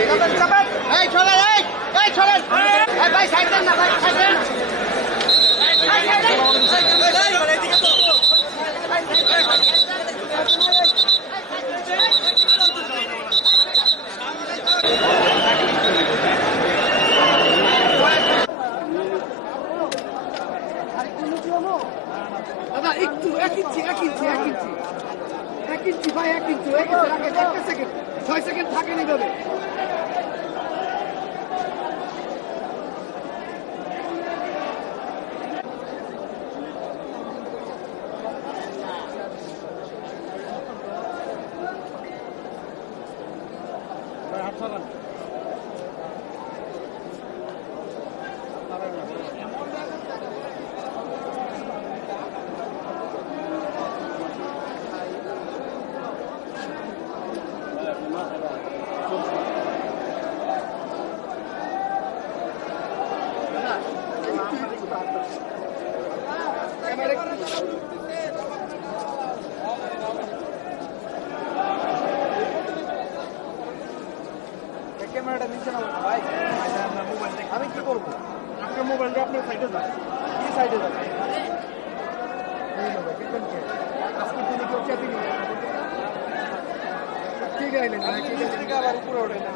এই চলেন এই এই চলেন এই, ভাই না, ভাই, সাইড একটু এক ইঞ্চি এক ইঞ্চি এক ইঞ্চি ভাই এক ইঞ্চি এক এক সেকেন্ড ছয় সেকেন্ড থাকেন এইভাবে আমি কি করব? আপনার মোবাইলটা আপনার সাইডে যান কি সাইডে যান আজকে তিনি কেউ চেপে ঠিক আছে আবার উপরে ওঠে না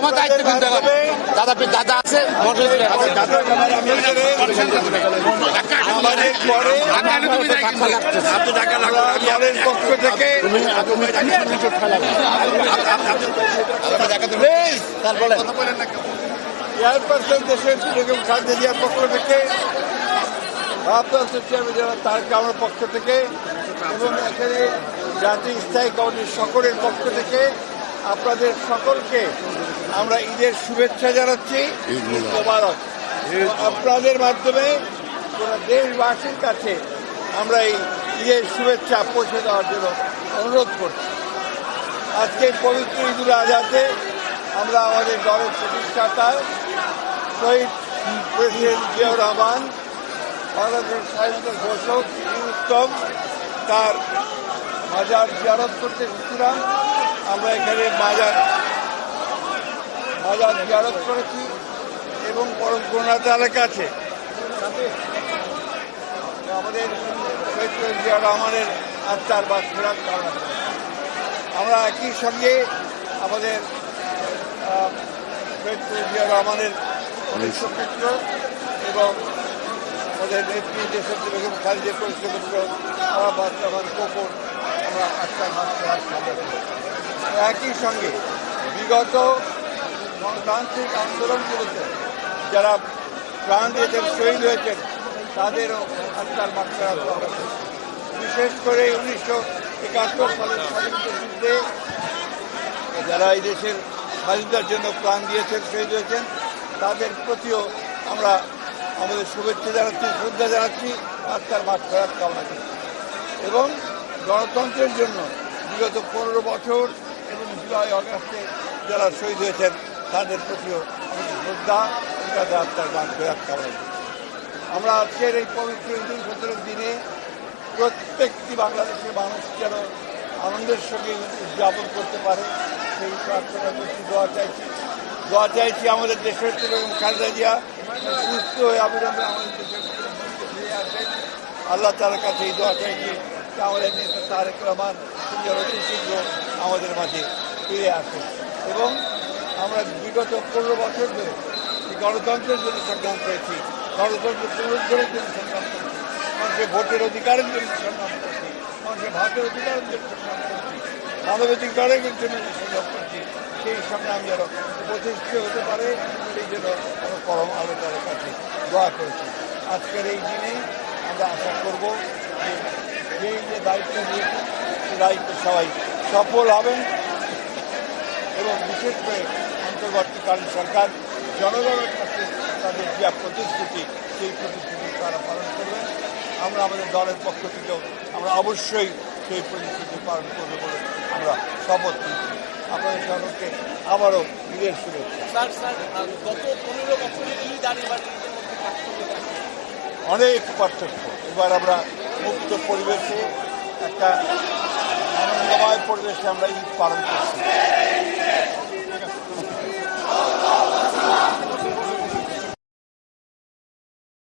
আমার দায়িত্ব কিন্তু দাদা দাদা আছে মোটর আমাদের পরে আপনি টাকা লাগবে দলের পক্ষ থেকে চেয়ারপারসন দেশের বেগম খালেদা জিয়ার পক্ষ থেকে ভারপ্রাপ্ত চেয়ারম্যান জনাব তারেক রহমানের পক্ষ থেকে এবং এখানে জাতীয় স্থায়ী কমিটির সকলের পক্ষ থেকে আপনাদের সকলকে আমরা ঈদের শুভেচ্ছা জানাচ্ছি। মোবারক। আপনাদের মাধ্যমে দেশবাসীর কাছে আমরা এই ঈদের শুভেচ্ছা পৌঁছে দেওয়ার জন্য অনুরোধ করছি। আজকে পবিত্র ঈদুল আজহাতে আমরা আমাদের দলের প্রতিষ্ঠাতা শহীদ প্রেসিডেন্ট জিয়াউর রহমান বাংলাদেশের স্বাধীনতা ঘোষক উত্তম তার মাজার জিয়ারত করতে এসেছিলাম আমরা এখানে মাজার মাজার জিয়ারত করেছি এবং পরম করুণাতার কাছে আমাদের শহীদ রহমানের আত্মার বা ফেরাত কামনা করি। আমরা একই সঙ্গে আমাদের শহীদ জিয়াউর রহমানের পুত্র এবং আমাদের নেত্রী দেশের বেগম খালিদের পুত্র আরাবাদ রহমান কোকর আমরা আত্মার মাত্র একই সঙ্গে বিগত গণতান্ত্রিক আন্দোলনগুলোতে যারা প্রাণ দিয়েছেন, শহীদ হয়েছেন, তাদেরও আত্মার মাত্রা বিশেষ করে উনিশশো একাত্তর সালের স্বাধীনতার যুদ্ধে যারা এই দেশের স্বাধীনতার জন্য প্রাণ দিয়েছেন, শহীদ হয়েছেন, তাদের প্রতিও আমরা আমাদের শুভেচ্ছা জানাচ্ছি, শ্রদ্ধা জানাচ্ছি আর তার মাঠ ফেরাত কামনা করছি এবং গণতন্ত্রের জন্য বিগত পনেরো বছর এবং জুলাই অগাস্টে যারা শহীদ হয়েছেন, তাদের প্রতিও শ্রদ্ধা তাদের আত্মার মাঠ ফেরাত কামনা আমরা আজকের এই পবিত্র ঈদুল ফিতরের দিনে প্রত্যেকটি বাংলাদেশের মানুষ যেন আনন্দের সঙ্গে উদযাপন করতে পারে, সেই প্রার্থনা করছি, দোয়া চাইছি। দোয়া চাইছি আমাদের দেশের এবং খালেদা জিয়া, সুস্থ হয়ে অবিলম্বে আমাদের দেশের আল্লাহ তালার কাছে এই দোয়া চাইছি। আমাদের নেতা তারেক রহমান তিনি আমাদের মাঝে ফিরে আসেন এবং আমরা বিগত পনেরো বছর ধরে এই গণতন্ত্রের জন্য সংগ্রাম করেছি, গণতন্ত্র পুনরুদ্ধারের জন্য সংগ্রাম করেছি, মানুষের ভোটের অধিকারের জন্য সংগ্রাম করছি, মানুষের ভাতের অধিকারের জন্য সংগ্রাম করছি, মানবাধিকারের জন্য সংগ্রাম করছি, সেই সংগ্রাম যেন প্রতিষ্ঠিত হতে পারে, সেই জন্য আমরা পরম আলোচনার কাছে দোয়া করেছি। আজকের এই দিনে আমরা আশা করব যে যেই যে দায়িত্ব নিয়েছি সেই দায়িত্ব সবাই সফল হবেন এবং বিশেষ করে অন্তর্বর্তীকালীন সরকার জনগণের কাছে তাদের যে প্রতিশ্রুতি সেই প্রতিশ্রুতি তারা পালন করবেন। আমরা আমাদের দলের পক্ষ থেকেও আমরা অবশ্যই সেই প্রতিশ্রুতি পালন করব বলে আমরা শপথ নিচ্ছি। আপনাদের সকলকে আবারও ঈদের শুভেচ্ছা। গত পনেরো অনেক পার্থক্য। এবার আমরা মুক্ত পরিবেশে একটা আনন্দময় পরিবেশে আমরা ঈদ পালন করছি।